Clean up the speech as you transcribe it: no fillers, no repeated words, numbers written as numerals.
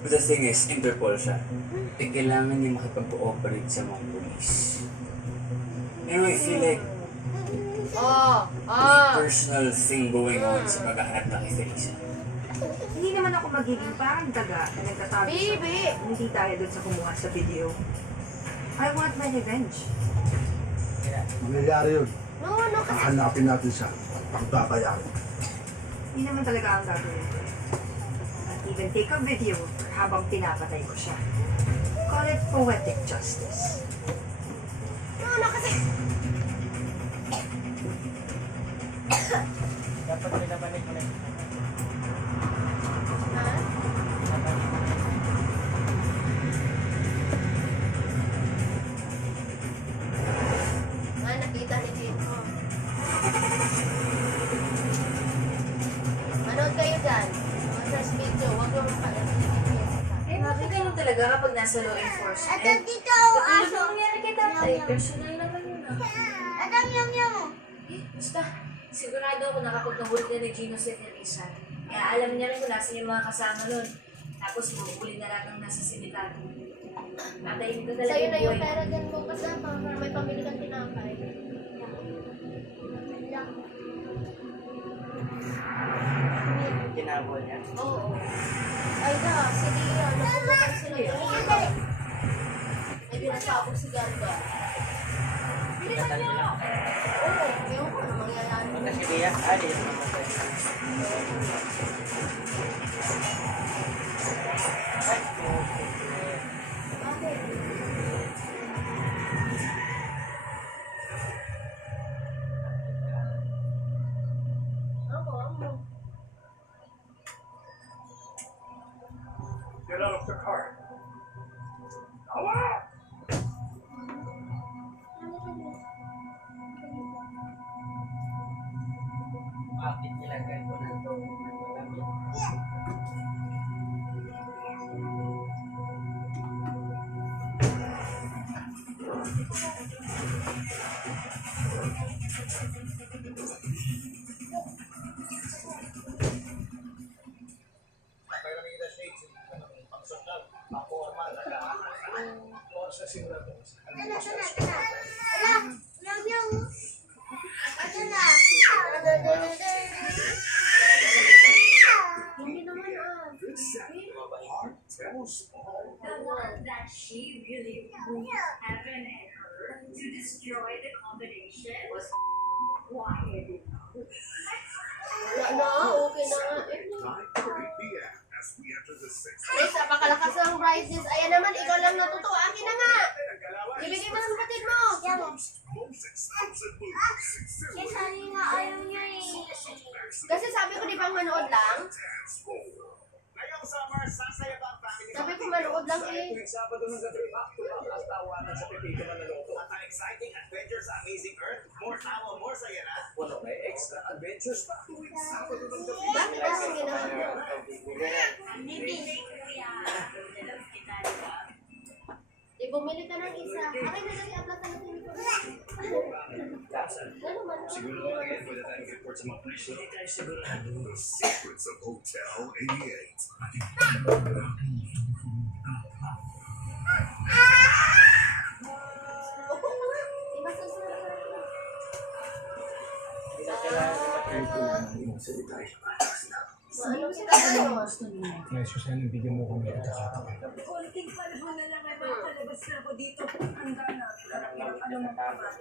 But the thing is, Interpol siya. Eh, kailangan niya makipag-cooperate sa mga police. You know, I feel like may personal thing going on sa paghahanap ng Felisa. Hindi naman ako magiging parang daga na nagtatago sa hindi tayo dun sa kumuha sa video. I want my revenge. Mangyayari yun. Kasi... Hahanapin natin siya at pagbabayaran. Hindi naman talaga ang gagawin ko. At even take a video habang pinapatay ko siya. Call it poetic justice. Kasi... Dapat pinabalik mo na. Nakita ni Jito. Manood kayo dyan. Sa video, huwag mo Eh, bakit ganun talaga kapag nasa law enforcement? At dito, Ano ba nangyari kay tatay? Personal naman yun ah. Atang yung. Eh, basta, sigurado ako na kapag nahuli na ni Gino si Felisa, kaya alam niya rin kung nasan yung mga kasama nun. Tapos mahuli na lang ang nasa sinitan. Natayin ko talaga Sa'yo na yung buhay. pera dyan mo kasama para may pamili kang tinapay. Kinabol niya. Oo. Ay da, sige yan. Napupunta sila doon. May binasabog si Ganda. Pinatan nila. Oo, yung ano mangyayari. Kasi kaya, di yun naman. Bakit? Ako. Get out of the car. Awa! Bakit nilagay ko na ito? Hindi naman The one that she really moved heaven and earth to destroy the combination was quiet. Wala na, okay na nga. 9:30 p.m. as we enter the 6th. Guys, napakalakas ng rises. Ayan naman, ikaw lang natuto. Akin na nga. Ibigay mo ng kapatid mo. Kasi sabi ko, di ba manood lang? Ngayong summer, sasaya ba ang family? Sabi ko, manood lang eh. Sabado ng gabi, ang tawanan sa Pepito Manaloto. At ang exciting adventure sa Amazing Earth. More tawa, more saya na. Wala may extra adventures pa. Tuwing Sabado ng gabi. Bakit kasi ginawa mo? Eh, bumili ka ng isa. Akin na lang i-upload na natin ito. Ano man? Siguro lagyan ko na tayong report sa mga pulis. Hindi tayo sigurado. The secrets of Hotel 88. Iba sa sarap. Hindi na kailangan Ano si Kakayon? Nice, Susan, bigyan mo kami katakata. Konting panahon na lang ay makakalabas na ako dito. Handa na. Ano ng para sa